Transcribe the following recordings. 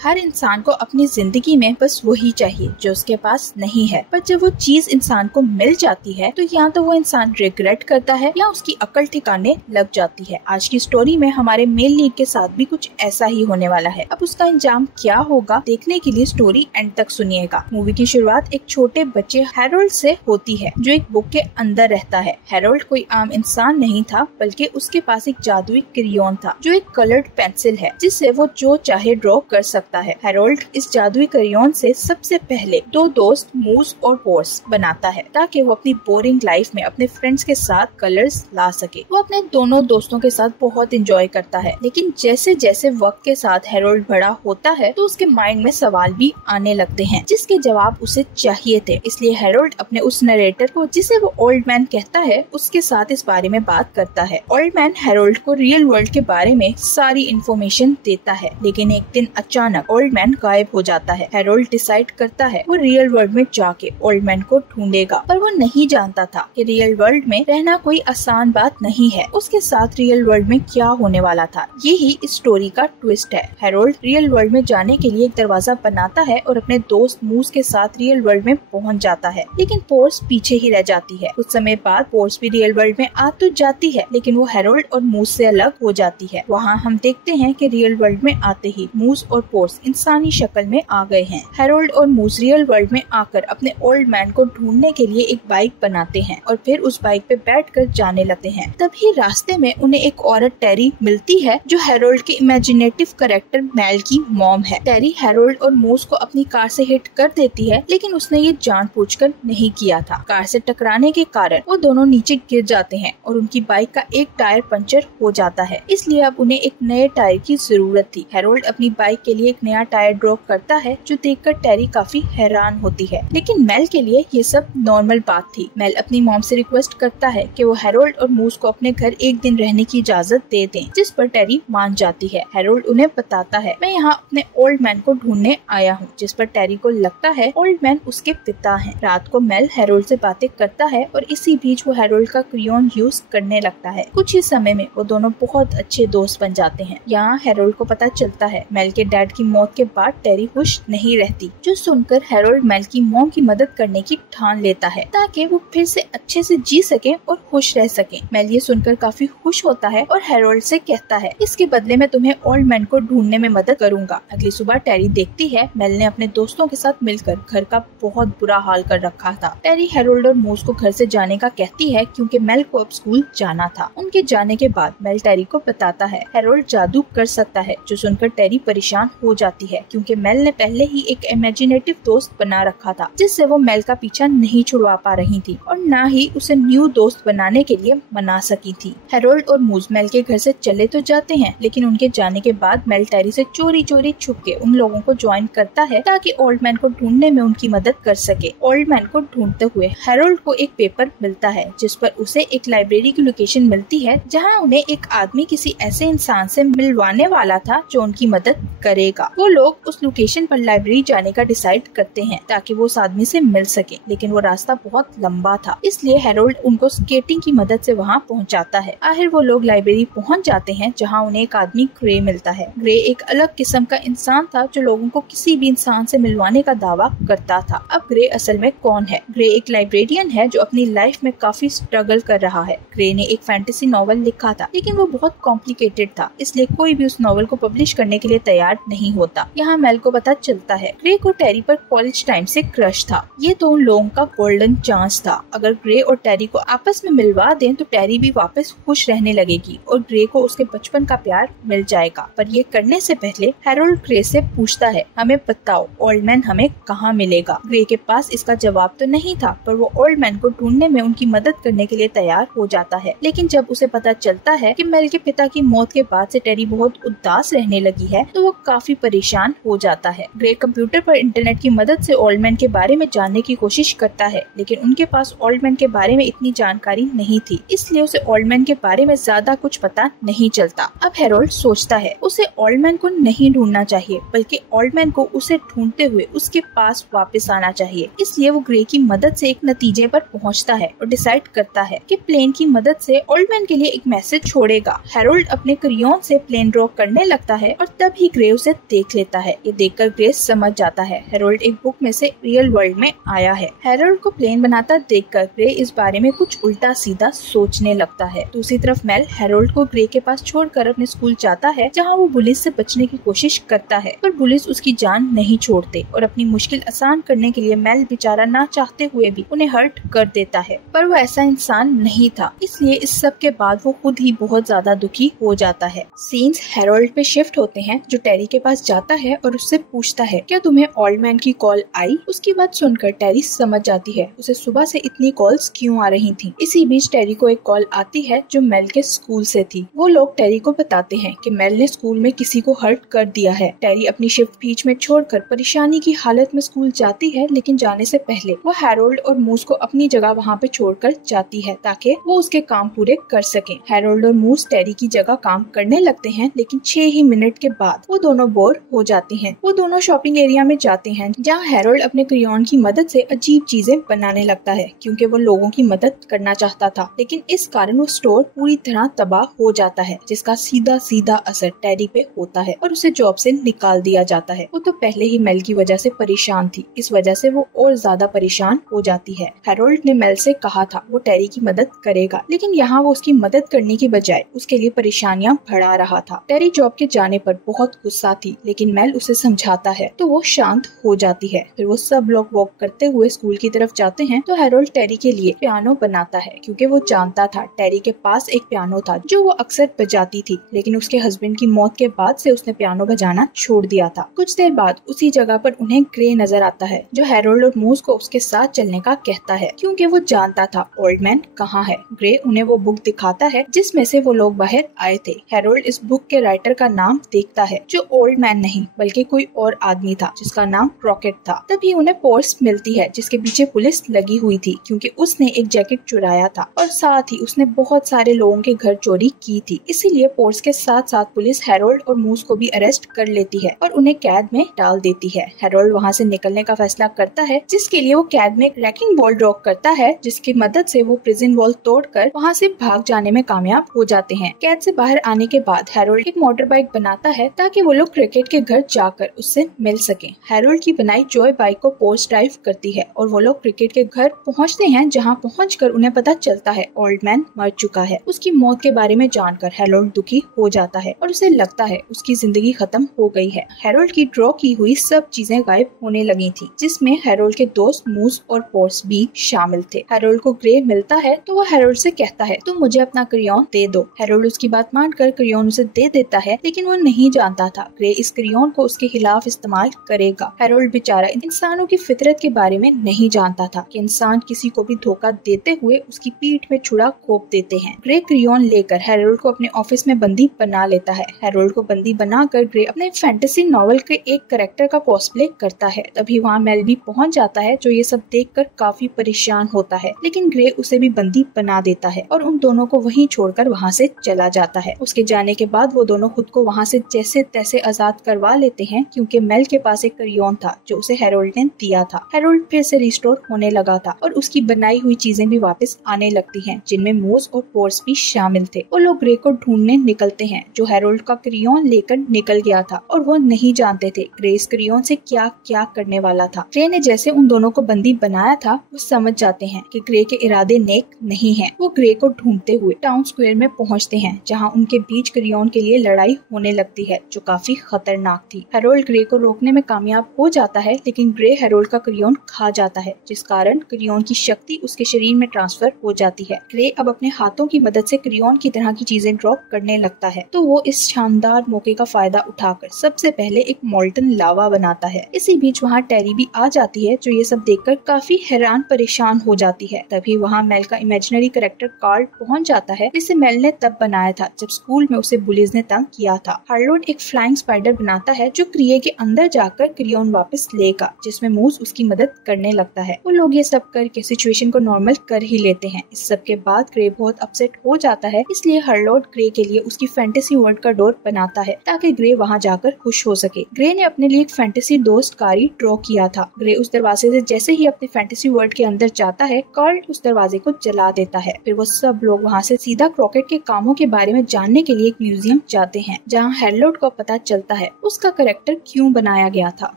हर इंसान को अपनी जिंदगी में बस वही चाहिए जो उसके पास नहीं है, पर जब वो चीज इंसान को मिल जाती है तो या तो वो इंसान रिग्रेट करता है या उसकी अकल ठिकाने लग जाती है। आज की स्टोरी में हमारे मेन लीड के साथ भी कुछ ऐसा ही होने वाला है। अब उसका अंजाम क्या होगा, देखने के लिए स्टोरी एंड तक सुनिएगा। मूवी की शुरुआत एक छोटे बच्चे हैरोल्ड से होती है जो एक बुक के अंदर रहता है। हैरोल्ड कोई आम इंसान नहीं था, बल्कि उसके पास एक जादुई क्रेयॉन था जो एक कलर्ड पेंसिल है जिससे वो जो चाहे ड्रॉ कर सकता है। हैरोल्ड इस जादुई क्रेयॉन से सबसे पहले दो दोस्त मूस और पोर्स बनाता है ताकि वो अपनी बोरिंग लाइफ में अपने फ्रेंड्स के साथ कलर्स ला सके। वो अपने दोनों दोस्तों के साथ बहुत एंजॉय करता है, लेकिन जैसे जैसे वक्त के साथ हैरोल्ड बड़ा होता है तो उसके माइंड में सवाल भी आने लगते हैं जिसके जवाब उसे चाहिए थे। इसलिए हैरोल्ड अपने उस नरेटर को, जिसे वो ओल्ड मैन कहता है, उसके साथ इस बारे में बात करता है। ओल्ड मैन हैरोल्ड को रियल वर्ल्ड के बारे में सारी इन्फॉर्मेशन देता है, लेकिन एक दिन अचानक ओल्ड मैन गायब हो जाता है। हैरोल्ड डिसाइड करता है वो रियल वर्ल्ड में जाके ओल्ड मैन को ढूंढेगा, पर वो नहीं जानता था कि रियल वर्ल्ड में रहना कोई आसान बात नहीं है। उसके साथ रियल वर्ल्ड में क्या होने वाला था, यही इस स्टोरी का ट्विस्ट है। हैरोल्ड रियल वर्ल्ड में जाने के लिए एक दरवाजा बनाता है और अपने दोस्त मूस के साथ रियल वर्ल्ड में पहुंच जाता है, लेकिन पोर्स पीछे ही रह जाती है। कुछ समय बाद पोर्स भी रियल वर्ल्ड में आ तो जाती है, लेकिन वो हैरोल्ड और मूस से अलग हो जाती है। वहाँ हम देखते हैं कि रियल वर्ल्ड में आते ही मूस और पोर्स इंसानी शक्ल में आ गए हैं। हैरोल्ड और मूस रियल वर्ल्ड में आकर अपने ओल्ड मैन को ढूंढने के लिए एक बाइक बनाते हैं और फिर उस बाइक पे बैठकर जाने लगते हैं। तभी रास्ते में उन्हें एक औरत टेरी मिलती है जो हैरोल्ड के इमेजिनेटिव कैरेक्टर मेल की मॉम है। टेरी हैरोल्ड और मूस को अपनी कार से हिट कर देती है, लेकिन उसने ये जानबूझकर नहीं किया था। कार से टकराने के कारण वो दोनों नीचे गिर जाते हैं और उनकी बाइक का एक टायर पंचर हो जाता है, इसलिए अब उन्हें एक नए टायर की जरूरत थी। हैरोल्ड अपनी बाइक के लिए एक नया टायर ड्रॉ करता है जो देखकर टेरी काफी हैरान होती है, लेकिन मेल के लिए ये सब नॉर्मल बात थी। मेल अपनी मॉम से रिक्वेस्ट करता है कि वो हैरोल्ड और मूस को अपने घर एक दिन रहने की इजाजत दे दें, जिस पर टेरी मान जाती है। हैरोल्ड उन्हें बताता है मैं यहाँ अपने ओल्ड मैन को ढूंढने आया हूँ, जिस पर टेरी को लगता है ओल्ड मैन उसके पिता हैं। रात को मेल हैरोल्ड से बातें करता है और इसी बीच वो हैरोल्ड का क्रेयॉन यूज करने लगता है। कुछ ही समय में वो दोनों बहुत अच्छे दोस्त बन जाते हैं। यहाँ हैरोल्ड को पता चलता है मेल के डैड की मौत के बाद टेरी खुश नहीं रहती, जो सुनकर हैरोल्ड मेल की मॉम की मदद करने की ठान लेता है ताकि वो फिर से अच्छे से जी सके और खुश रह सके। मेल ये सुनकर काफी खुश होता है और हैरोल्ड से कहता है इसके बदले में तुम्हें ओल्ड मैन को ढूंढने में मदद करूंगा। अगली सुबह टेरी देखती है मेल ने अपने दोस्तों के साथ मिलकर घर का बहुत बुरा हाल कर रखा था। टेरी हैरोल्ड और मूस को घर से जाने का कहती है क्योंकि मेल को अब स्कूल जाना था। उनके जाने के बाद मेल टेरी को बताता है हैरोल्ड जादू कर सकता है, जो सुनकर टेरी परेशान हो जाती है क्योंकि मेल ने पहले ही एक इमेजिनेटिव दोस्त बना रखा था जिससे वो मेल का पीछा नहीं छुड़वा पा रही थी और न ही उसे न्यू दोस्त बनाने के लिए मना सकी थी। हैरोल्ड और मूस मेल के घर से चले तो जाते हैं, लेकिन उनके जाने के बाद मेल टेरी से चोरी चोरी छुप के उन लोगों को ज्वाइन करता है ताकि ओल्ड मैन को ढूंढने में उनकी मदद कर सके। ओल्ड मैन को ढूंढते हुए हैरोल्ड को एक पेपर मिलता है जिस पर उसे एक लाइब्रेरी की लोकेशन मिलती है जहां उन्हें एक आदमी किसी ऐसे इंसान से मिलवाने वाला था जो उनकी मदद करेगा। वो लोग उस लोकेशन पर लाइब्रेरी जाने का डिसाइड करते हैं ताकि वो उस आदमी से मिल सके, लेकिन वो रास्ता बहुत लंबा था, इसलिए हैरोल्ड उनको स्केटिंग की मदद से वहाँ पहुँचाता है। आखिर वो लोग लाइब्रेरी पहुँच जाते हैं जहाँ उन्हें एक आदमी ग्रे मिलता है। ग्रे एक अलग किस्म का इंसान था जो लोगों को किसी भी इंसान से मिलवाने का दावा करता था। अब ग्रे असल में कौन है? ग्रे एक लाइब्रेरियन है जो अपनी लाइफ में काफी स्ट्रगल कर रहा है। ग्रे ने एक फैंटेसी नॉवल लिखा था, लेकिन वो बहुत कॉम्प्लिकेटेड था, इसलिए कोई भी उस नॉवल को पब्लिश करने के लिए तैयार नहीं होता। यहाँ मेल को पता चलता है ग्रे को टेरी पर कॉलेज टाइम से क्रश था। ये तो उन लोगों का गोल्डन चांस था। अगर ग्रे और टेरी को आपस में मिलवा दें तो टेरी भी वापस खुश रहने लगेगी और ग्रे को उसके बचपन का प्यार मिल जाएगा। पर ये करने से पहले हैरोल्ड ग्रे से पूछता है हमें बताओ ओल्ड मैन हमें कहाँ मिलेगा। ग्रे के पास इसका जवाब तो नहीं था, पर वो ओल्ड मैन को ढूंढने में उनकी मदद करने के लिए तैयार हो जाता है। लेकिन जब उसे पता चलता है कि मेल के पिता की मौत के बाद से टेरी बहुत उदास रहने लगी है तो वो काफी परेशान हो जाता है। ग्रे कंप्यूटर पर इंटरनेट की मदद से ओल्ड मैन के बारे में जानने की कोशिश करता है, लेकिन उनके पास ओल्ड मैन के बारे में इतनी जानकारी नहीं थी, इसलिए उसे ओल्ड मैन के बारे में ज्यादा कुछ पता नहीं चलता। अब हैरोल्ड सोचता है उसे ओल्ड मैन को नहीं ढूंढना चाहिए, बल्कि ओल्ड मैन को उसे ढूंढते हुए उसके पास वापस आना चाहिए। इसलिए वो ग्रे की मदद से एक नतीजे पर पहुंचता है और डिसाइड करता है कि प्लेन की मदद से ओल्ड मैन के लिए एक मैसेज छोड़ेगा। हैरोल्ड अपने क्रेयॉन से प्लेन ड्रॉ करने लगता है और तभी ग्रे उसे देख लेता है। ये देखकर ग्रे समझ जाता है हैरोल्ड एक बुक में से रियल वर्ल्ड में आया है। हैरोल्ड को प्लेन बनाता देखकर ग्रे इस बारे में कुछ उल्टा सीधा सोचने लगता है। दूसरी तरफ मेल हैरोल्ड को ग्रे के पास छोड़कर अपने स्कूल जाता है, जहाँ वो पुलिस से बचने की कोशिश करता है, पर पुलिस उसकी जान नहीं छोड़ते और अपनी मुश्किल आसान करने के लिए मेल बेचारा ना चाहते हुए भी उन्हें हर्ट कर देता है। पर वो ऐसा इंसान नहीं था, इसलिए इस सब के बाद वो खुद ही बहुत ज्यादा दुखी हो जाता है। सीन्स हैरोल्ड पे शिफ्ट होते हैं, जो टेरी के पास जाता है और उससे पूछता है, क्या तुम्हें ओल्ड मैन की कॉल आई? उसकी बात सुनकर टेरी समझ जाती है उसे सुबह से इतनी कॉल्स क्यों आ रही थी। इसी बीच टेरी को एक कॉल आती है जो मेल के स्कूल से थी। वो लोग टेरी को बताते हैं कि मेल ने स्कूल में किसी को हर्ट कर दिया है। टेरी अपनी शिफ्ट बीच में छोड़कर परेशानी की हालत में स्कूल जाती है, लेकिन जाने से पहले वो हैरोल्ड और मूस को अपनी जगह वहाँ पे छोड़कर जाती है ताकि वो उसके काम पूरे कर सके। हैरोल्ड और मूस टेरी की जगह काम करने लगते हैं, लेकिन 6 ही मिनट के बाद वो दोनों बोर हो जाते हैं। वो दोनों शॉपिंग एरिया में जाते हैं, जहाँ हैरोल्ड अपने क्रेयॉन की मदद से अजीब चीजें बनाने लगता है, क्योंकि वो लोगों की मदद करना चाहता था। लेकिन इस कारण वो स्टोर पूरी तरह तबाह हो जाता है, जिसका सीधा सीधा असर टेरी पे होता है और उसे जॉब से निकाल दिया जाता है। वो तो पहले ही मेल की वजह से परेशान थी, इस वजह से वो और ज्यादा परेशान हो जाती है। हैरोल्ड ने मेल से कहा था वो टेरी की मदद करेगा, लेकिन यहाँ वो उसकी मदद करने की बजाय उसके लिए परेशानियां बढ़ा रहा था। टेरी जॉब के जाने पर बहुत गुस्सा थी, लेकिन मेल उसे समझाता है तो वो शांत हो जाती है। फिर वो सब लोग वॉक करते हुए स्कूल की तरफ जाते हैं, तो हैरोल्ड टेरी के लिए पियानो बनाता है, क्योंकि वो जानता था टेरी के पास एक पियानो था जो वो अक्सर बजाती थी, लेकिन उसके हस्बैंड की मौत के बाद से उसने पियानो बजाना छोड़ दिया था। कुछ देर बाद उसी जगह पर उन्हें ग्रे नजर आता है, जो हैरोल्ड और मूस को उसके साथ चलने का कहता है, क्योंकि वो जानता था ओल्ड मैन कहाँ है। ग्रे उन्हें वो बुक दिखाता है जिसमें से वो लोग बाहर आए थे। हैरोल्ड इस बुक के राइटर का नाम देखता है, जो ओल्ड मैन नहीं बल्कि कोई और आदमी था जिसका नाम रॉकेट था। तभी उन्हें पर्स मिलती है जिसके पीछे पुलिस लगी हुई थी, क्योंकि उसने एक जैकेट चुराया था और साथ ही उसने बहुत सारे लोगों के घर चोरी की थी। इसीलिए पर्स के साथ साथ पुलिस हैरोल्ड और मूस को भी अरेस्ट कर लेती है और उन्हें कैद में डाल देती है। हैरोल्ड वहाँ से निकलने का फैसला करता है, जिसके लिए वो कैद में एक रैकिंग बॉल ड्रॉ करता है, जिसकी मदद से वो प्रिजन वॉल तोड़कर वहाँ से भाग जाने में कामयाब हो जाते हैं। कैद से बाहर आने के बाद हैरोल्ड एक मोटर बाइक बनाता है ताकि वो लोग क्रिकेट के घर जाकर उससे मिल सके। हैरोल्ड की बनाई जॉय बाइक को पोर्स ड्राइव करती है और वो लोग क्रिकेट के घर पहुँचते हैं, जहाँ पहुँचकर उन्हें पता चलता है ओल्ड मैन मर चुका है। उसकी मौत के बारे में जानकर हैरोल्ड दुखी हो जाता है और उसे लगता है उसकी जिंदगी खत्म हो गई है। हैरोल्ड की ड्रॉ की हुई सब चीजें गायब होने लगी थी, जिसमें हैरोल्ड के दोस्त मूस और पोर्स भी शामिल थे। हैरोल्ड को ग्रे मिलता है तो वो हैरोल्ड से कहता है तुम मुझे अपना क्रेयॉन दे दो। हैरोल्ड उसकी बात मानकर क्रेयॉन उसे दे देता है, लेकिन वो नहीं जानता था ग्रे इस क्रेयॉन को उसके खिलाफ इस्तेमाल करेगा। हैरोल्ड बेचारा इंसानों की फितरत के बारे में नहीं जानता था कि इंसान किसी को भी धोखा देते हुए उसकी पीठ में छुरा घोंप देते हैं। ग्रे क्रेयॉन लेकर हैरोल्ड को अपने ऑफिस में बंदी बना लेता है। हैरोल्ड को बंदी बनाकर ग्रे अपने फैंटेसी नॉवल के एक कैरेक्टर का कॉस्प्ले करता है। तभी वहाँ मेल भी पहुँच जाता है, जो ये सब देखकर काफी परेशान होता है, लेकिन ग्रे उसे भी बंदी बना देता है और उन दोनों को वहीं छोड़कर वहाँ से चला जाता है। उसके जाने के बाद वो दोनों खुद को वहाँ से जैसे तैसे आजाद करवा लेते हैं, क्योंकि मेल के पास एक क्रेयॉन था जो उसे हैरोल्ड ने दिया था। हैरोल्ड फिर से रिस्टोर होने लगा था और उसकी बनाई हुई चीजें भी वापस आने लगती हैं, जिनमें मूस और पोर्स भी शामिल थे। वो लोग ग्रे को ढूंढने निकलते हैं, जो हैरोल्ड का क्रेयॉन लेकर निकल गया था, और वो नहीं जानते थे ग्रे इस क्रेयॉन से क्या क्या करने वाला था। ग्रे ने जैसे उन दोनों को बंदी बनाया था, वो समझ जाते हैं कि ग्रे के इरादे नेक नहीं हैं। वो ग्रे को ढूंढते हुए टाउन स्क्वायर में पहुंचते हैं, जहां उनके बीच क्रेयॉन के लिए लड़ाई होने लगती है, जो काफी खतरनाक थी। हैरोल्ड ग्रे को रोकने में कामयाब हो जाता है, लेकिन ग्रे हैरोल्ड का क्रेयॉन खा जाता है, जिस कारण क्रेयॉन की शक्ति उसके शरीर में ट्रांसफर हो जाती है। ग्रे अब अपने हाथों की मदद से क्रेयॉन की तरह की चीजें ड्रॉ करने लगता है, तो वो इस शानदार मौके का फायदा उठाकर सबसे पहले एक मोल्टन लावा बनाता है। इसी बीच वहाँ टेरी भी आ जाती है, जो ये सब देखकर काफी हैरान परेशान हो जाती है। तभी वहाँ मेल का इमेजिनरी कैरेक्टर कार्ल पहुँच जाता है, जिसे मेल ने तब बनाया था जब स्कूल में उसे बुलीज ने तंग किया था। हैरोल्ड एक फ्लाइंग स्पाइडर बनाता है, जो क्रिए के अंदर जाकर क्रेयॉन वापस लेगा, जिसमें मूस उसकी मदद करने लगता है। वो लोग ये सब करके सिचुएशन को नॉर्मल कर ही लेते हैं। इस सब के बाद ग्रे बहुत अपसेट हो जाता है, इसलिए हैरोल्ड ग्रे के लिए उसकी फैंटेसी वर्ल्ड का डोर बनाता है, ताकि ग्रे वहाँ जाकर खुश हो सके। ग्रे ने अपने लिए एक फैंटेसी दोस्त कारी ड्रॉ किया था। ग्रे उस दरवाजे से जैसे ही अपने फैंटेसी वर्ल्ड के अंदर जाता है, कार्ल उस दरवाजे को जला देता है। फिर वो सब लोग वहाँ से सीधा रॉकेट के कामों के बारे में जानने के लिए एक म्यूजियम जाते हैं, जहाँ हैरोल्ड को पता चलता है उसका कैरेक्टर क्यों बनाया गया था।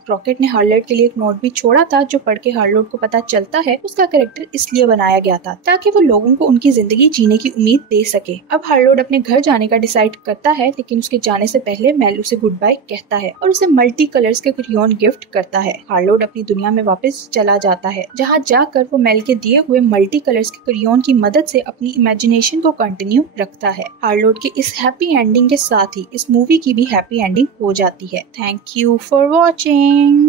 रॉकेट ने हार्लोड के लिए एक नोट भी छोड़ा था जो पढ़ के हार्लोड को पता चलता है उसका कैरेक्टर इसलिए बनाया गया था ताकि वो लोगों को उनकी जिंदगी जीने की उम्मीद दे सके। अब हार्लोड अपने घर जाने का डिसाइड करता है, लेकिन उसके जाने से पहले मेल उसे गुड बाय कहता है और उसे मल्टी कलर्स के क्रेयॉन गिफ्ट करता है। हार्लोड अपनी दुनिया में वापस चला जाता है जहाँ जाकर वो मेल के दिए हुए मल्टी कलर्स के क्रेयॉन की मदद से अपनी इमेजिनेशन को कंटिन्यू रखता है। हार्लोड के इस हैप्पी एंडिंग के साथ ही इस मूवी की भी हैप्पी एंडिंग हो जाती है। Thank you for watching.